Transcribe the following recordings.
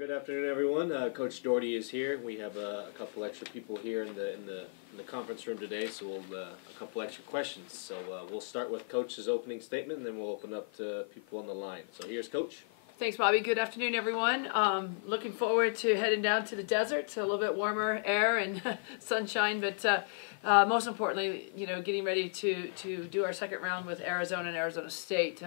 Good afternoon, everyone. Coach Daugherty is here. We have a couple extra people here in the conference room today, so we'll a couple extra questions. So we'll start with Coach's opening statement, and then we'll open up to people on the line. So here's Coach. Thanks, Bobby. Good afternoon, everyone. Looking forward to heading down to the desert, to a little bit warmer air and sunshine, but most importantly, getting ready to do our second round with Arizona and Arizona State.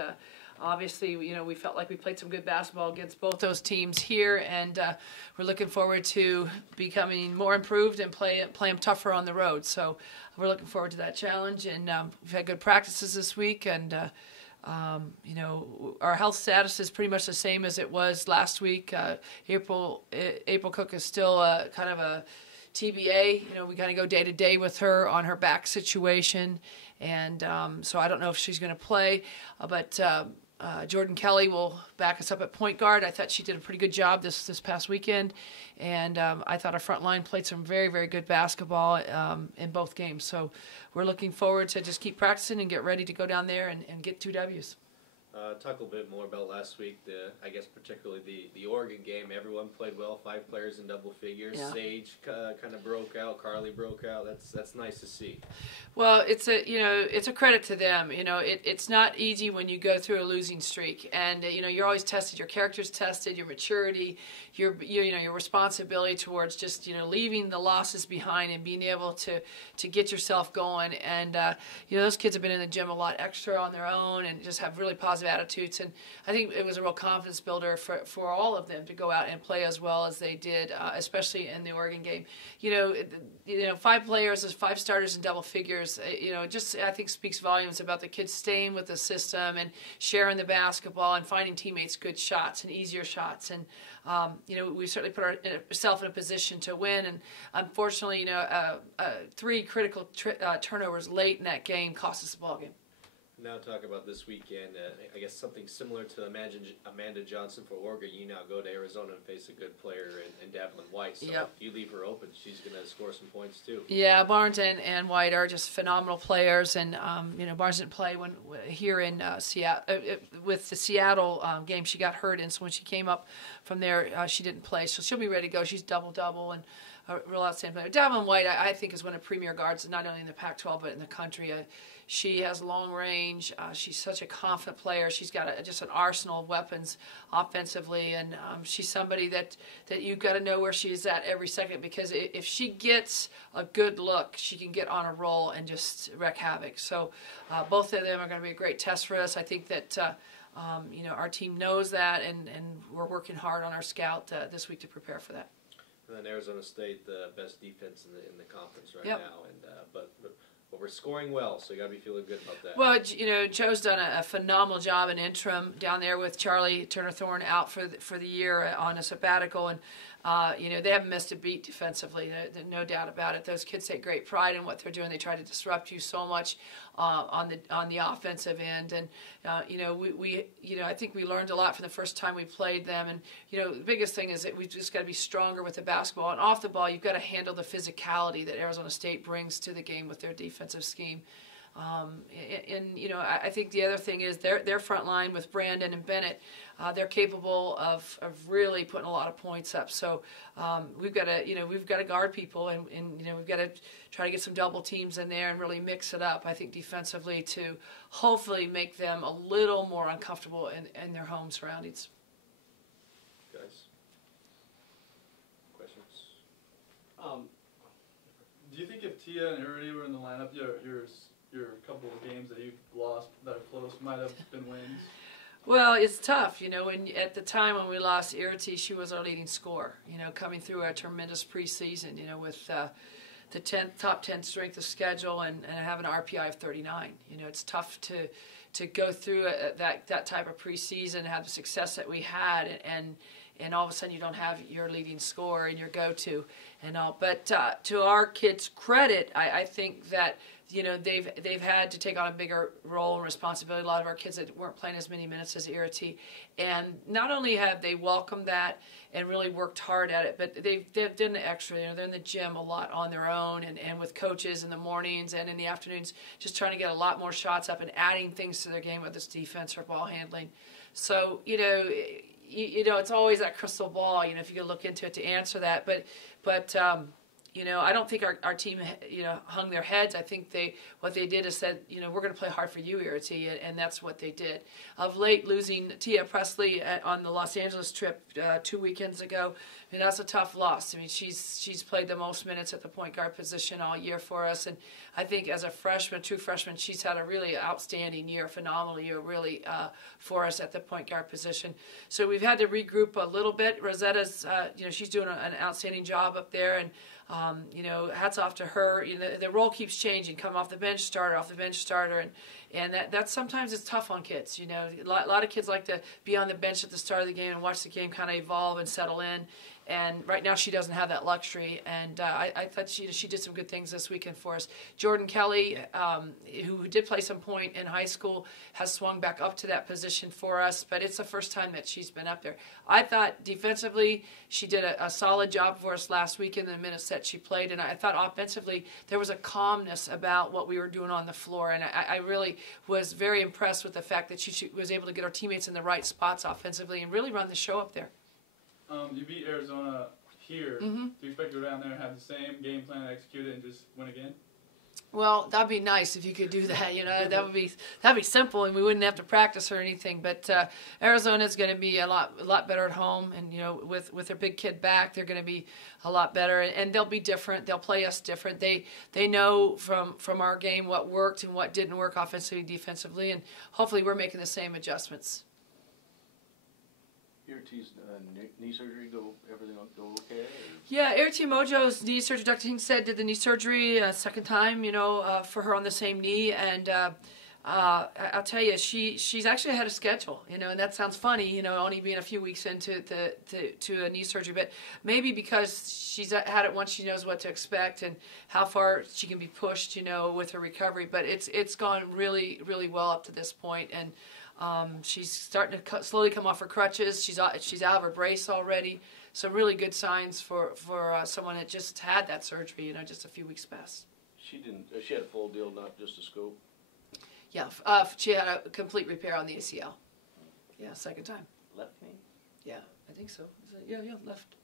Obviously, we felt like we played some good basketball against both those teams here, and we're looking forward to becoming more improved and play them tougher on the road. So we're looking forward to that challenge, and we've had good practices this week, and our health status is pretty much the same as it was last week. April Cook is still kind of a TBA. We kind of go day to day with her on her back situation, and so I don't know if she's going to play, but Jordan Kelly will back us up at point guard. I thought she did a pretty good job this past weekend, and I thought our front line played some very, very good basketball in both games. So we're looking forward to just keep practicing and get ready to go down there and get 2 W's. Talk a little bit more about last week. I guess particularly the Oregon game. Everyone played well. 5 players in double figures. Yeah. Sage kind of broke out. Carly broke out. That's nice to see. Well, it's a credit to them. It's not easy when you go through a losing streak, and you're always tested. Your character's tested. Your maturity. Your responsibility towards just leaving the losses behind and being able to get yourself going. And those kids have been in the gym a lot extra on their own and just have really positive attitudes, and I think it was a real confidence builder for all of them to go out and play as well as they did, especially in the Oregon game. 5 players, 5 starters in double figures. Just I think speaks volumes about the kids staying with the system and sharing the basketball and finding teammates good shots and easier shots. And we certainly put ourselves in a position to win. And unfortunately, 3 critical turnovers late in that game cost us the ball game. Now talk about this weekend. I guess something similar to Amanda Johnson for Oregon. You now go to Arizona and face a good player in Davlin White. So yep. If you leave her open, she's going to score some points too. Yeah, Barnes and White are just phenomenal players. And Barnes didn't play here in Seattle with the Seattle game. She got hurt, and so when she came up from there, she didn't play. So she'll be ready to go. She's double and a real outstanding player. Davlin White, I think, is one of premier guards, not only in the Pac-12 but in the country. She has long range. She's such a confident player. She's got just an arsenal of weapons offensively, and she's somebody that you've got to know where she's at every second, because if she gets a good look, she can get on a roll and just wreak havoc. So both of them are going to be a great test for us. I think that our team knows that, and we're working hard on our scout this week to prepare for that. And then Arizona State, the best defense in the conference right yep. now, and but we're scoring well, so you got to be feeling good about that. Well, Joe's done a phenomenal job in interim down there with Charlie Turner-Thorne out for the year on a sabbatical, and they haven't missed a beat defensively. There's no doubt about it. Those kids take great pride in what they're doing. They try to disrupt you so much on the offensive end, and I think we learned a lot from the first time we played them. And the biggest thing is that we've just got to be stronger with the basketball, and off the ball you've got to handle the physicality that Arizona State brings to the game with their defensive scheme. I think the other thing is their front line with Brandon and Bennett, they're capable of really putting a lot of points up. So we've got to guard people, and we've got to try to get some double teams in there and really mix it up, I think, defensively, to hopefully make them a little more uncomfortable in their home surroundings. Guys, questions? Do you think if Tia and Uri were in the lineup, your couple of games that you've lost that are close might have been wins? Well, it's tough. At the time when we lost Iriti, she was our leading scorer. Coming through a tremendous preseason. With the top 10 strength of schedule and have an RPI of 39. It's tough to go through that type of preseason, have the success that we had, and all of a sudden you don't have your leading scorer and your go-to and all. But to our kids' credit, I think that they've had to take on a bigger role and responsibility. A lot of our kids that weren't playing as many minutes as Iriti, and not only have they welcomed that and really worked hard at it, but they've done the extra. They're in the gym a lot on their own and with coaches in the mornings and in the afternoons, just trying to get a lot more shots up and adding things to their game, whether it's defense or ball handling. So you know, it's always that crystal ball, you know, if you could look into it to answer that. But you know, I don't think our team, you know, hung their heads. I think what they did is said, you know, we're going to play hard for you here, Tia, and that's what they did. Of late, losing Tia Presley on the Los Angeles trip 2 weekends ago, I mean, that's a tough loss. I mean, she's played the most minutes at the point guard position all year for us, and I think as a freshman, true freshman, she's had a really outstanding year, phenomenal year, really, for us at the point guard position. So we've had to regroup a little bit. Rosetta's, you know, she's doing an outstanding job up there, and you know, hats off to her. You know, the role keeps changing. Come off the bench starter, and that sometimes it's tough on kids. You know, a lot of kids like to be on the bench at the start of the game and watch the game kind of evolve and settle in. And right now she doesn't have that luxury, and I thought she did some good things this weekend for us. Jordan Kelly, who did play some point in high school, has swung back up to that position for us, but it's the first time that she's been up there. I thought defensively she did a solid job for us last week in the minutes that she played, and I thought offensively there was a calmness about what we were doing on the floor, and I really was very impressed with the fact that she was able to get our teammates in the right spots offensively and really run the show up there. You beat Arizona here. Mm-hmm. Do you expect to go down there and have the same game plan, execute it, and just win again? Well, that'd be nice if you could do that. You know, that'd be simple, and we wouldn't have to practice or anything. But Arizona's going to be a lot better at home, and you know, with their big kid back, they're going to be a lot better, and they'll be different. They'll play us different. They know from our game what worked and what didn't work offensively, defensively, and hopefully we're making the same adjustments. Irti's knee surgery everything go okay? Or? Yeah, Irti Mojo's knee surgery, Dr. King said, did the knee surgery a second time, you know, for her on the same knee, and I'll tell you, she's actually ahead of schedule, you know, and that sounds funny, you know, only being a few weeks into to a knee surgery, but maybe because she's had it once, she knows what to expect and how far she can be pushed, you know, with her recovery, but it's gone really, really well up to this point, and she's starting to slowly come off her crutches. She's out of her brace already. So really good signs for someone that just had that surgery, you know, just a few weeks past. She had a full deal, not just a scope? Yeah, she had a complete repair on the ACL. Yeah, second time. Left knee? Yeah, I think so. Yeah, left.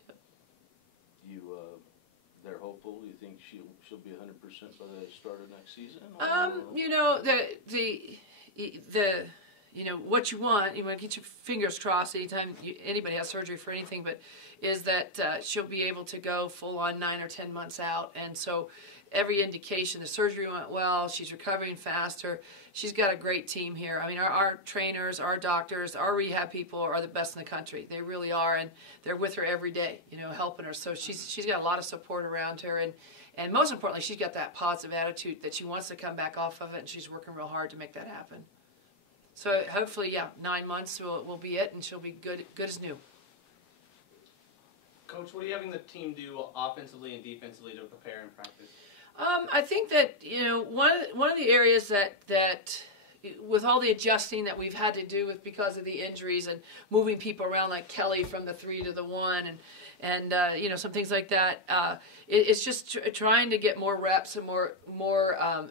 Yeah. They're hopeful. You think she'll be 100% by the start of next season? You know, the you know, what you want to get your fingers crossed anytime anybody has surgery for anything, but is that she'll be able to go full on 9 or 10 months out. And so every indication, the surgery went well, she's recovering faster. She's got a great team here. I mean, our trainers, our doctors, our rehab people are the best in the country. They really are, and they're with her every day, you know, helping her. So she's got a lot of support around her, and most importantly, she's got that positive attitude that she wants to come back off of it, and she's working real hard to make that happen. So hopefully, 9 months will be it, and she'll be good as new. Coach, what are you having the team do offensively and defensively to prepare in practice? I think that, you know, one of the areas that with all the adjusting that we've had to do because of the injuries and moving people around, like Kelly from the 3 to the 1, and you know, some things like that, it's just trying to get more reps and more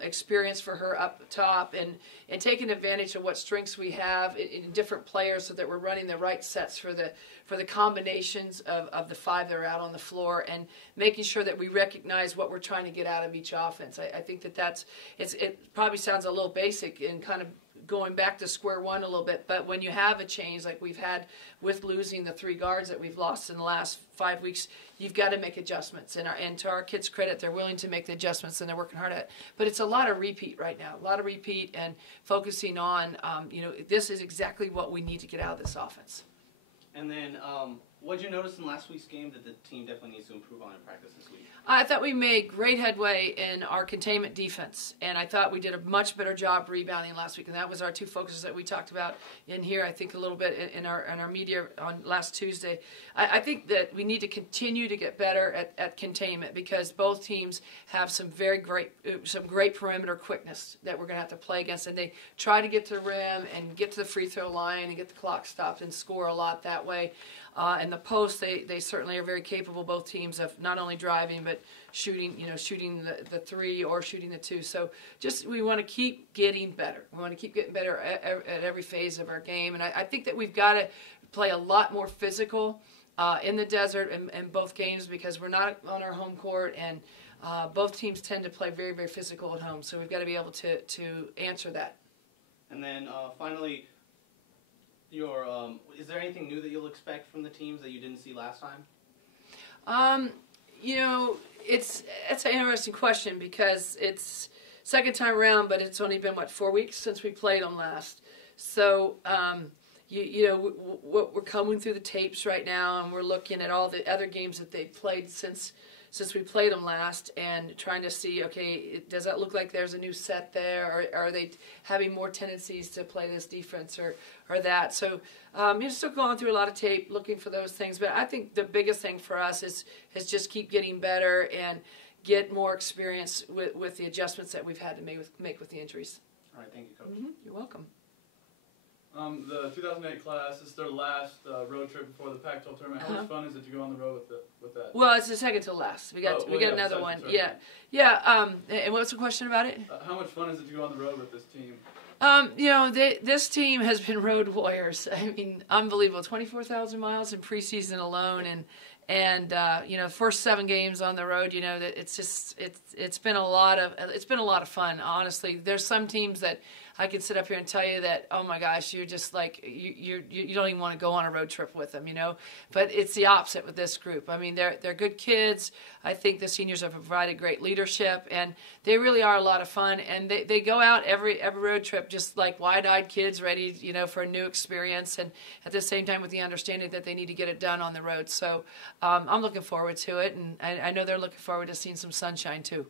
experience for her up top, and taking advantage of what strengths we have in different players, so that we're running the right sets for the combinations of the 5 that are out on the floor, and making sure that we recognize what we're trying to get out of each offense. I think it probably sounds a little basic and kind of going back to square one a little bit, but when you have a change like we've had with losing the 3 guards that we've lost in the last 5 weeks, you've got to make adjustments. And to our kids' credit, they're willing to make the adjustments, and they're working hard at it. But it's a lot of repeat right now, and focusing on, you know, this is exactly what we need to get out of this offense. And then, what did you notice in last week's game that the team definitely needs to improve on in practice this week? I thought we made great headway in our containment defense, and I thought we did a much better job rebounding last week, and that was our 2 focuses that we talked about in here, I think a little bit in our media on last Tuesday. I think that we need to continue to get better at containment, because both teams have some great perimeter quickness that we're going to have to play against, and they try to get to the rim and get to the free throw line and get the clock stopped and score a lot that way. And the post, they certainly are very capable, both teams, of not only driving but shooting the 3 or shooting the 2. So we want to keep getting better. We want to keep getting better at every phase of our game. And I think that we've got to play a lot more physical in the desert in both games because we're not on our home court, and both teams tend to play very, very physical at home. So we've got to be able to answer that. And then finally, is there anything new that you'll expect from the teams that you didn't see last time? You know, it's an interesting question because it's second time around, but it's only been, 4 weeks since we played them last. So, we're coming through the tapes right now, and we're looking at all the other games that they've played since we played them last, and trying to see, okay, does that look like there's a new set there, or are they having more tendencies to play this defense or that? So you're still going through a lot of tape, looking for those things. But I think the biggest thing for us is just keep getting better and get more experience with the adjustments that we've had to make with the injuries. All right, thank you, Coach. Mm-hmm. You're welcome. The 2008 class, this is their last road trip before the Pac-12 tournament. How much fun is it to go on the road with that? Well, it's the second to last. We got another one. Yeah. And what's the question about it? How much fun is it to go on the road with this team? This team has been road warriors. I mean, unbelievable. 24,000 miles in preseason alone, and first 7 games on the road. You know that it's been a lot of fun. Honestly, there's some teams that I can sit up here and tell you that, oh my gosh, you're just like you don't even want to go on a road trip with them, But it's the opposite with this group. I mean, they're good kids. I think the seniors have provided great leadership, and they really are a lot of fun. And they go out every road trip just like wide-eyed kids, ready, for a new experience, and at the same time with the understanding that they need to get it done on the road. So I'm looking forward to it, and I know they're looking forward to seeing some sunshine too.